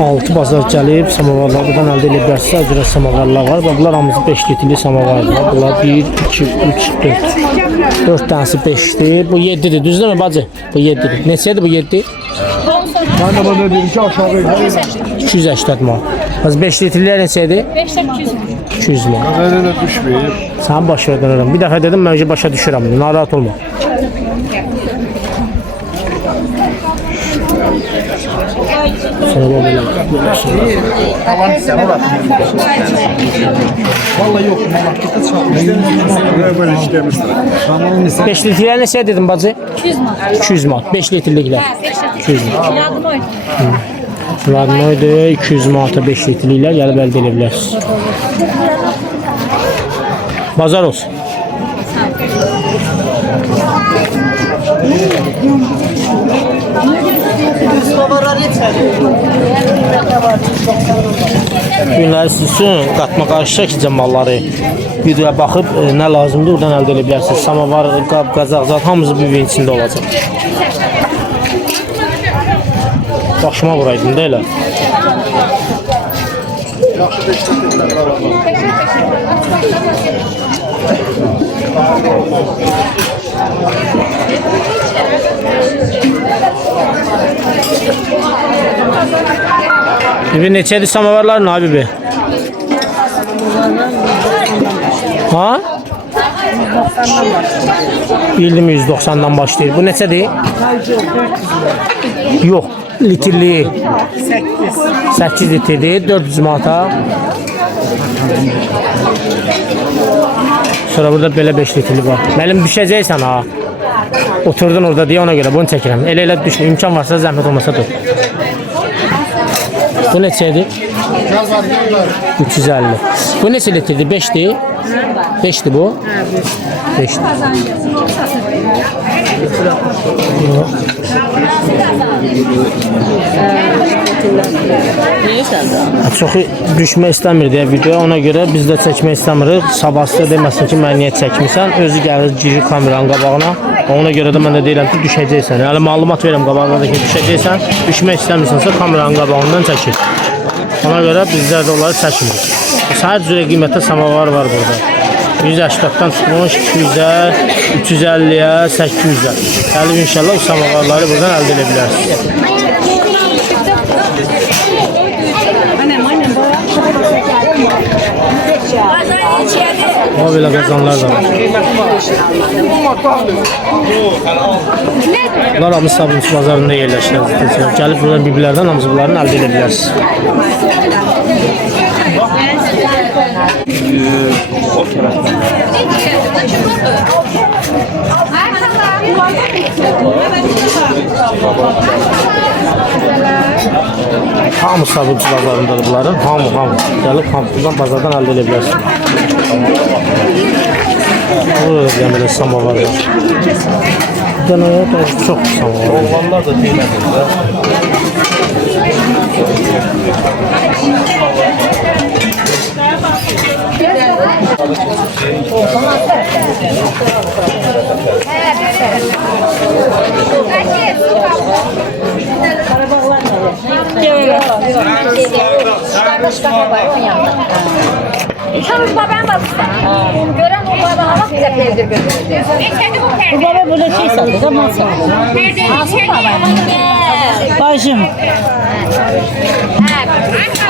6 bazar gəlib, samavarlar buradan əldə edə bilərsiniz. Acıra samavarlar var. Bunlar hamısı 5 litrli samavardır. Bunlar 1, 2, 3, 4. 4 tanesi 5'dir. Bu 7'dir. Düzdür mü bacı? Bu 7'dir. Neçədir bu 7? Ben de bana dedim ki aşağı 280 manat. Az 5 litrlər neçədir? 5'ten 200 mi? 200 manat. Gazetede düşmeyeyim. Sən başa dönürəm. Bir dəfə dedim, mən önce başa düşürəm. Narahat olma. Vallahi yok. Markete çalmışlar. Böyle işlemişler. 5 litrlər neçə dedim bacı? 200 mi? 200 manat. 5 litrliklər. 200 manat. Yardım oydu. Radnoydu 200 manata 5 litrliklər gəlib əldə edə bilərsiniz. Bazar olsun. Günləri siz üçün qatma qarşı çəkəcəm malları. Videoya baxıb nə lazımdır oradan əldə edə bilərsiniz. Samavar, qab, qazaq, zat hamısı bir videonun içində olacaq. Başıma vuraydım da elə. Bibi neçədir samavarların abi be? Ha? 190'dan başlayır. Bu neçədir? Yok. Litrli 8 litrdir 400 manata. Sonra burada belə 5 litrli var. Mənim düşəcəksən ha. Oturdun orada diye ona göre bunu çəkirəm. Elə düşmə. İmkan varsa zəhmət olmasa dur. Bu neçədir? 350. Bu neçə litrdir? 5'dir. 5'dir bu. 5'dir. Çox düşmək istəmir deyə video, ona görə biz də çəkmək istəmirik. Sabahsı deməsin ki, mən niyə çəkmirsən? Özü gəlir, girir kameranın qabağına. Ona görə də mən də deyirəm ki, düşəcəksən. Yəni məlumat verirəm qabağına ki, düşəcəksən. Düşmək istəmirsənsə kameranın qabağından çəkir. Ona görə bizlər də onları çəkmirik. Hər cürə qiymətdə samavar var burada. 180'dan tutmuş 200'ə, 350'yə, 800'ə. Gəlib inşallah o samavarları buradan əldə edə bilərsiniz. Ama böyle kazanlar da var. Bunlar hamısı Sabunçu bazarında yerləşir. Gəlib buradan birbirlərdən hamısı bunların əldə edə bilərsiniz. Hamı Sabunçu bazarındadır bunların. Hamı. Gəlib buradan bazardan əldə edə bilərsiniz. Burada da belə samavar var. Dənəyə də çox samavar var. Oğlanlar da deyiləndir. Çavuş babam var usta. Gören o baba bize perdir götürdü. Bu baba burada şey satıyor da mal satıyor. Nasıl baba? Bacım.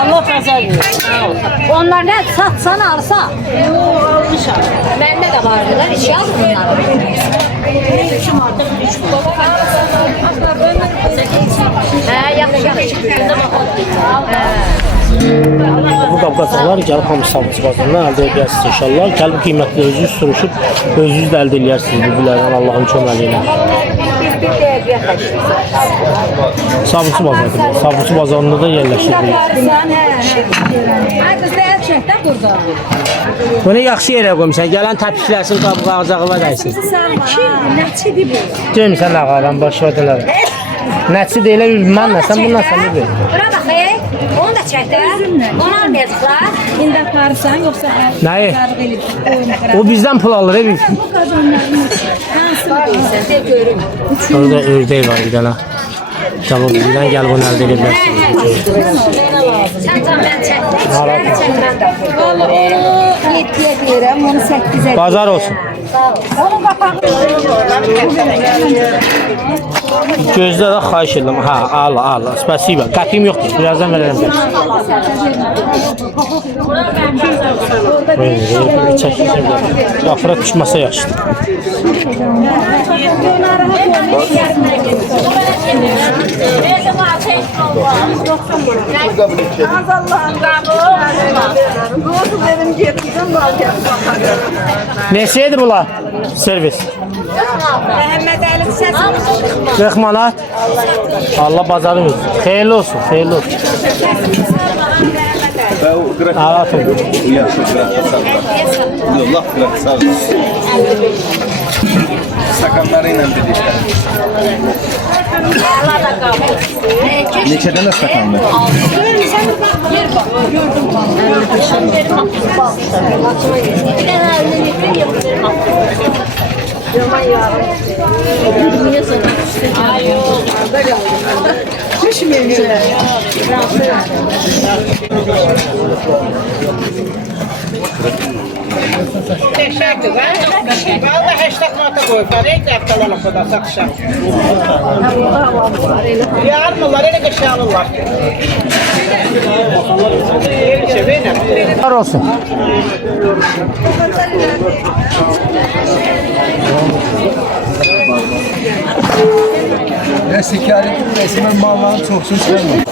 Allah pazar verir. Onlar ne satsan alsa. Bende de vardılar. İş yaz bunlar. Yaxşı. Bu qab-qazaqlar gəlib hamısı Sabunçu bazarından əldə edə bilərsiniz inşallah. Gəlib qiymətli özünüz soruşub, özünüz də əldə edərsiniz bu-bilərdən Allahın köməyi ilə. Sabunçu bazarıdır. Sabunçu bazarında da yerləşir. Bunu yaxşı yerə qoymuşsan. Gələn təpikləsin, qab-qazaqlar dəysin. Nəçidir bu? Görmüsən nə qalan, başı ödələr. Nəçi deyilə ülmənlə, sən bundan sən bir. Bura bax, onu da çəkdə. Onu almayacaqlar. İndi aparırsan yoksa Nəyi? O bizdən pul alır, ev. Hansını deyirsən, de görüm. Orada ördək var bir dənə. Tamam, bizden gel bunu elde edebilirsin. Sen can ben çek. Yetkiye deyirəm, onu 8'e. Bazar olsun. Onun qapağı. Gözde de xahiş edirəm. Ha, al. Spasiba. Qəpiyim yoxdur. Birazdan verərəm. Çəkəcəm. Afra düşməsə yaxşıdır. Neçəyədir bunlar? Servis. Məhəmməd Əli səs. 40 manat. Allah bazarın olsun. Xeyirli olsun, xeyirli olsun. Evet. Stakanlarıyla birlikte. Neçədən stakanlar? Teşekkür ederim. Vallahi 80 manata koydular. En kaptalar o kadar satışa. Yarın onlar öyle kışa alırlar. Gelişe benim. Var olsun. Rəsikarin rəsmən malların çoxsunu çıxarmır.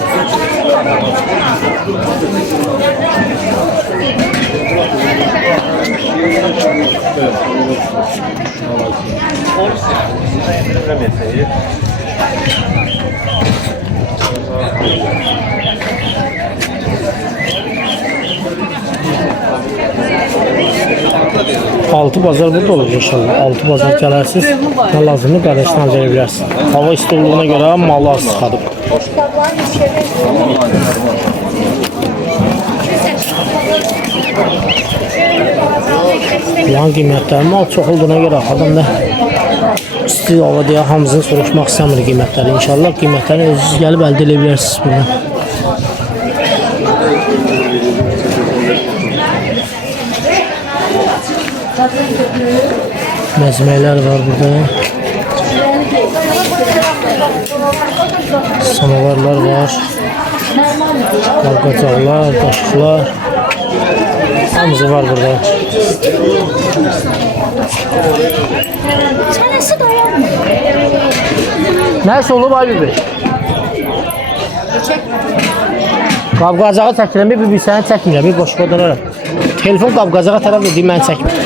Altı bazar burada olur inşallah. Altı bazar gələrsiniz. Ne lazımdır qardaşdan verə bilərsiniz. Hava istiliğine görə malı az çıxadıb. Yan qiymətləri mal çox olduğuna görə adam da isti hava deyə hamısını soruşmaq istəmir qiymətləri. İnşallah qiymətləri özünüz gəlib əldə edə bilərsiniz buradan. Mezmeler var burada. Samavarlar var. Kalkacaklar, kaşıklar. Hamısı var burada. Çenesi dayanmıyor. Neyse olub abi bir. Qab-qacağı çəkirəm, bir səni çəkmirəm, bir boşqa dönərəm. Telefon qab-qacağa tərəf edeyim, mən çəkmirəm.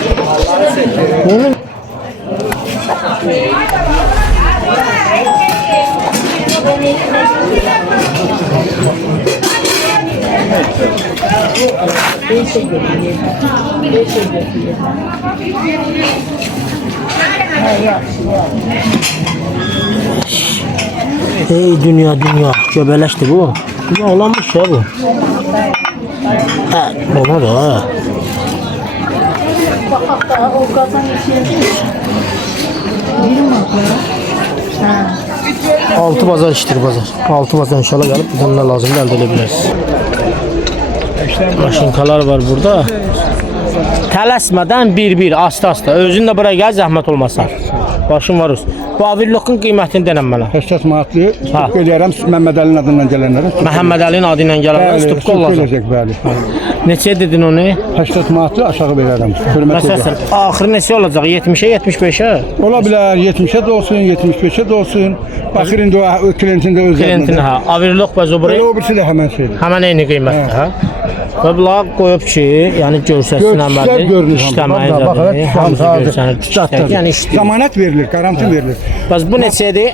Bunun ey dünya, göbələşdir bu. Bu olanmış ya bu. Hə, baba da ha. Altı bazar iştir bazar. Altı bazar inşallah gelip buradan ne lazım elde edebiliriz. Maşinkalar var burada. Tələsmədən bir-bir, asta-asta. Özün də buraya gəl, zəhmət olmasa. Başım var olsun. Bu avirloqun qiymətini denəm mənə. 80 manatlı. Eləyərəm Məhəmməd Əlinin adından gələnlərə. Məhəmməd Əlinin adı ilə gələnlərə stupqa olacaq. Bəli. Neçəyə dedin onu? 80 manatlı aşağı verərəm. Hörmət edirəm. Məsələn, axırı neçə olacaq? 70-ə, 75-ə? Ola bilər 70'e de olsun, 75'e de olsun. Bakır indi o klientin də özlərində. Klientin, hə. Avirloq bəz o buraya. O birisi də həmən şeydir. Həmən eyni qiymətdir, hə? Və bunlar qoyub ki, yəni görsəsin əməli, işləməyi zədini, hamısı görsənir, işləyir, yəni işləyir. Zamanət verilir, garanti verilir. Bəs bu neçədir?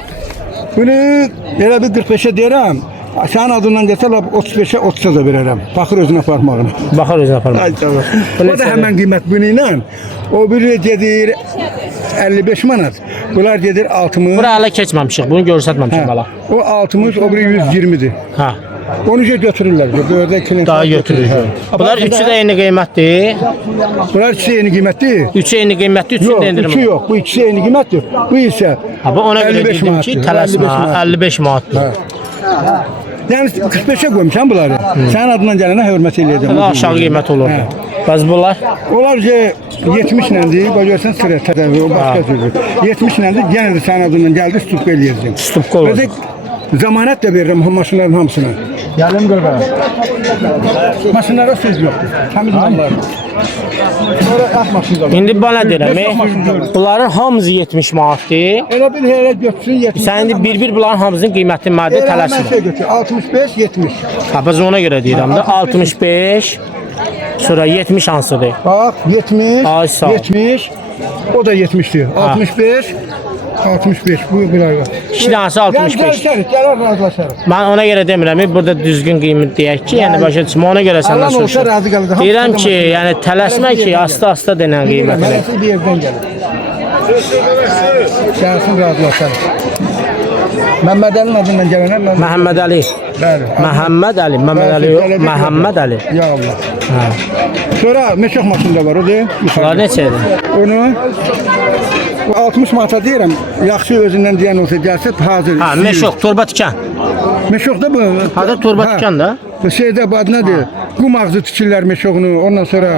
Bunu elə bir 45'e deyirəm. Sənin adından desələr 35'e 30'a da verərəm. Baxır özünə parmağına. Baxar özünə parmağına. Ay tamam. O da həmən qiymət bunu ilə. O biri gedir 55 manat. Bunlar gedir 60. Bura hələ keçməmişik, bunu görsətməmişik hala. O 60, o biri 120'dir. Hə. Onu götürürlər. Böyle kilin. Daha götürür. Bunlar üçü də eyni qiymətdir. Bunlar ikisi eyni qiymətdir. Üçü eyni qiymətdir, üçünü Yok, də endirim. üçü yok. Bu ikisi eyni qiymətdir. Bu isə Ha, bu ona görə 55 dedim ki, manatdır, tələsmə 55 manatdır. Yəni 45-ə qoymuşam bunları. Sənin adından gələnə hörmət eləyəcəm. Daha aşağı qiymət olurdu. Bəs bunlar Onlar 70 ləndir, bax görsən sırə tədəvvür, o başqa sözdür. 70 ləndir, yenə də sənin adından gəldi, stupqa eləyəcəm. stupka olurdu. Zamanət də verirəm maşınların hamısına. Gəlim qırğa. Maşınlara söz yoxdur. Təmiz mallar. Sonra at maşını da var. İndi bana deyirəm, bunların hamısı 70 manatdır. Elə bir yerə götürsün 70. Sən indi bir bunların hamısının qiyməti maddə Elə tələsmə. mən şey götür, 65, 70. Ha, biz ona görə deyirəm də 65 sonra 70 hansıdır? Bax, 70, Ay, sağ ol. 70, o da 70'dir. 65, 65, bu bunlar var. İki tanesi 65. Gələr razılaşarıq. Mən ona görə demirəm, burada düzgün qiymət deyək ki, yəni başa düşmə, ona görə səndən Allah olsa soruşuram. razı qalacaq. Deyirəm ki, yəni tələsmə ki, asta-asta denən qiymətini. Mələsi bir yerdən gəlir. Gəlsin razılaşarıq. Məhəmməd Əlinin adından gələnə mən... Məhəmməd Əli. Bəli. Məhəmməd Əli, Məhəmməd Əli yox, Məhəmməd Əli. Ya Allah. Hə. Sonra meşək maşında var, o deyil. Bunlar neçədir? Onu... Bu 60 manata deyirəm, yaxşı özündən deyən olsa gəlsə hazır. Ha, meşok, torba tikan. Meşokda bu. Hada torba tikan da. Bu şeydə bu adı nədir? Qum ağzı tikirlər meşoğunu, ondan sonra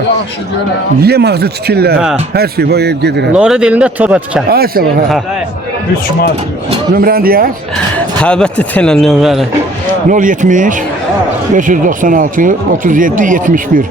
yem ağzı tikirlər. Ha. Hər şey bu gedir. Lora dilində torba tikan. Ay sağ ol. Ha. 3 manat. Nömrəni deyək. Əlbəttə deyilən nömrəni. 070 596 37 71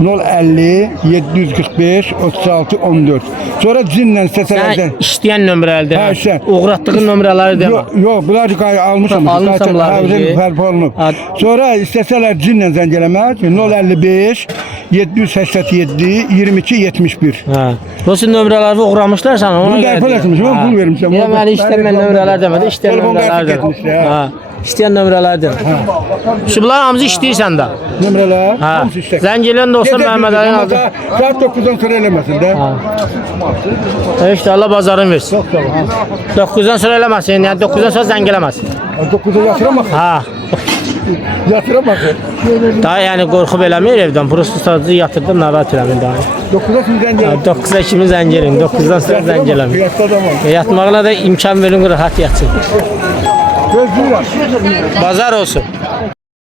050 745 36 14. Sonra cinlə səsələrdən. Sən işləyən nömrələrdir. Hə, işləyən. Uğratdığın nömrələri demə. Yox, bunlar almışam. Almışam bunları. Fərq olunub. Ha. Sonra istəsələr cinlə zəng eləmək 055 787 22 71. Hə. Dostu nömrələri uğramışlar sana ona Bunu da görə. pul etmişim, Ha. pul vermişəm. Ya mən işlənmən nömrələr demədi, işləyən Telefon nömrələr qarşı demədi. getmişdi, hə. Ha. İşləyən nömrələr demədi. Şu bunlar hamısı işləyirsən də. Nömrələr Ha. hamısı işlək. Zəng eləyən də olsa Məhəmməd Əlinin adı. Saat 9-dan sonra eləməsin də. İşte Allah bazarın versin. 9'dan sonra eləməsin, yəni 9'dan sonra zəng eləməsin. 9-da yatıramaq. Ha. Yatıramaq. Daha yəni qorxub eləmir evdən. Prosto sadəcə yatırdım, narahat eləmir daha. 9-da sizdən gəlin. 9'a kimi zəng elin, 9'dan sonra zəng eləmir. Yatda da var. Yatmağına da imkan verin, rahat yatsın. Gözlüyür. Bazar olsun.